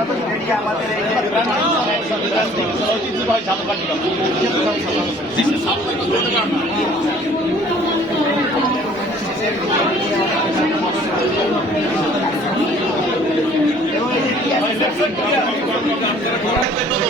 media